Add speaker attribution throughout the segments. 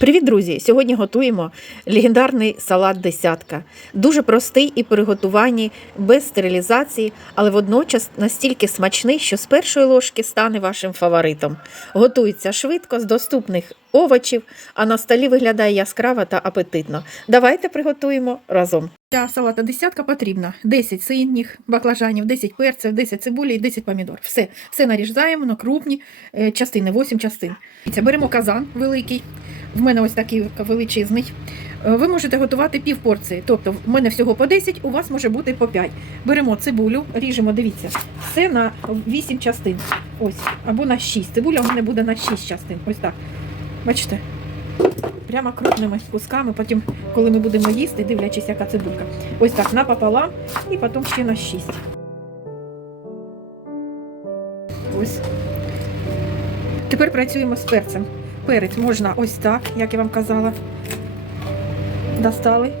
Speaker 1: Привіт, друзі! Сьогодні готуємо легендарний салат десятка. Дуже простий і при готуванні без стерилізації, але водночас настільки смачний, що з першої ложки стане вашим фаворитом. Готується швидко з доступних овочів, а на столі виглядає яскраво та апетитно. Давайте приготуємо разом. Для салата десятка потрібно 10 синіх баклажанів, 10 перців, 10 цибулі і 10 помідор. Все, все нарізаємо на крупні е, частини, 8 частин. Беремо казан великий. В мене ось такий величезний. Е, Ви можете готувати пів порції. Тобто, в мене всього по 10, у вас може бути по 5. Беремо цибулю, ріжемо, дивіться, все на 8 частин. Ось, або на 6. Цибуля у мене буде на 6 частин. Ось так. Бачите? Прямо крупними кусками. Потім, коли ми будемо їсти, дивлячись, яка цибулька. Ось так, напополам і потім ще на 6. Ось. Тепер працюємо з перцем. Перець можна ось так, як я вам казала. Достали,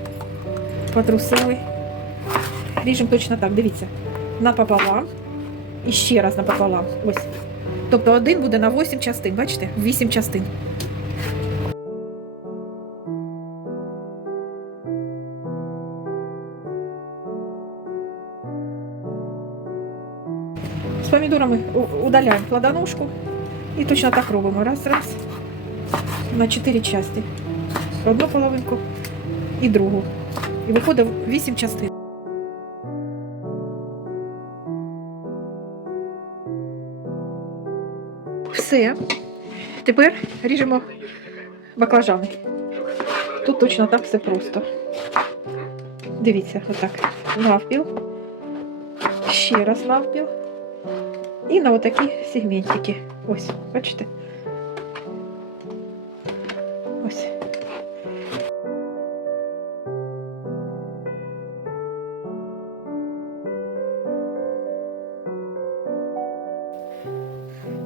Speaker 1: потрусили. Ріжемо точно так, дивіться. Напополам. І ще раз напополам. Ось. Тобто один буде на 8 частин, бачите? 8 частин. З помідорами удаляємо плодоножку. І точно так робимо. Раз, раз. На 4 частини. Одну половинку і другу. І виходить 8 частин. Все. Тепер ріжемо баклажани. Тут точно так все просто. Дивіться, отак. Навпіл. Ще раз навпіл. І на отакі сегментики. Ось, бачите?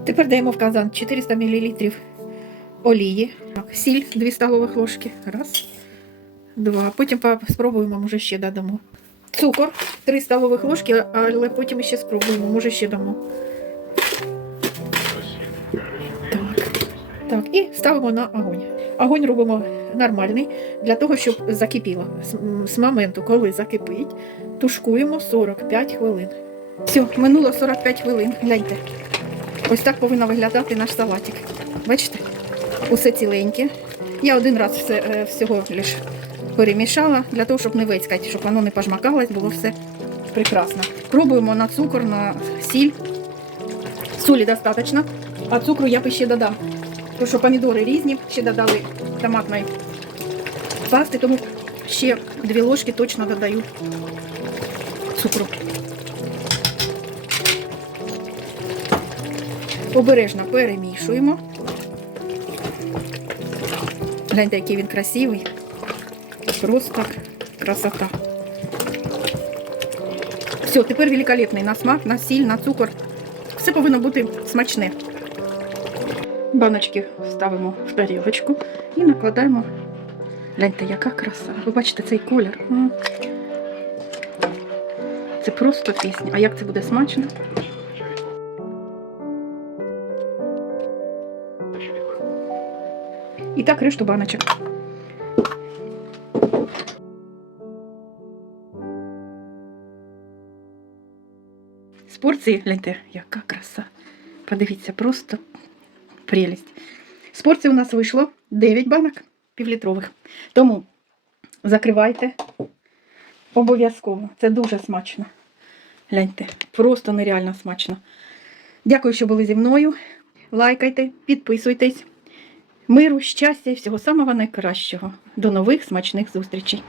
Speaker 1: Тепер даємо в казан 400 мл олії, сіль 2 столових ложки. Раз, два. Потім спробуємо, може ще додамо. Цукор 3 столових ложки, але потім ще спробуємо, може ще дамо. Так. Так, і ставимо на огонь. Огонь робимо нормальний для того, щоб закипіло. З, моменту, коли закипить, тушкуємо 45 хвилин. Все, минуло 45 хвилин. Гляньте. Ось так повинен виглядати наш салатик. Бачите? Усе ціленьке. Я один раз все, е, всього лиш перемішала для того, щоб не вицькати, щоб воно не пожмакалось, було все прекрасно. Пробуємо на цукор, на сіль. Солі достатньо, а цукру я б ще додам. Тому що помідори різні, ще додали томатної пасти, тому ще дві ложки точно додаю цукру. Обережно перемішуємо. Гляньте, який він красивий. Просто красота. Все, тепер великолепний на смак, на сіль, на цукор. Все повинно бути смачне. Баночки ставимо в тарілочку і накладаємо. Гляньте, яка краса. Ви бачите цей колір. Це просто пісня. А як це буде смачно? І так решту баночок. З порції, гляньте, яка краса. Подивіться, просто прелість. З порції у нас вийшло 9 банок півлітрових. Тому закривайте обов'язково. Це дуже смачно. Гляньте, просто нереально смачно. Дякую, що були зі мною. Лайкайте, підписуйтесь. Миру, щастя і всього самого найкращого. До нових смачних зустрічей!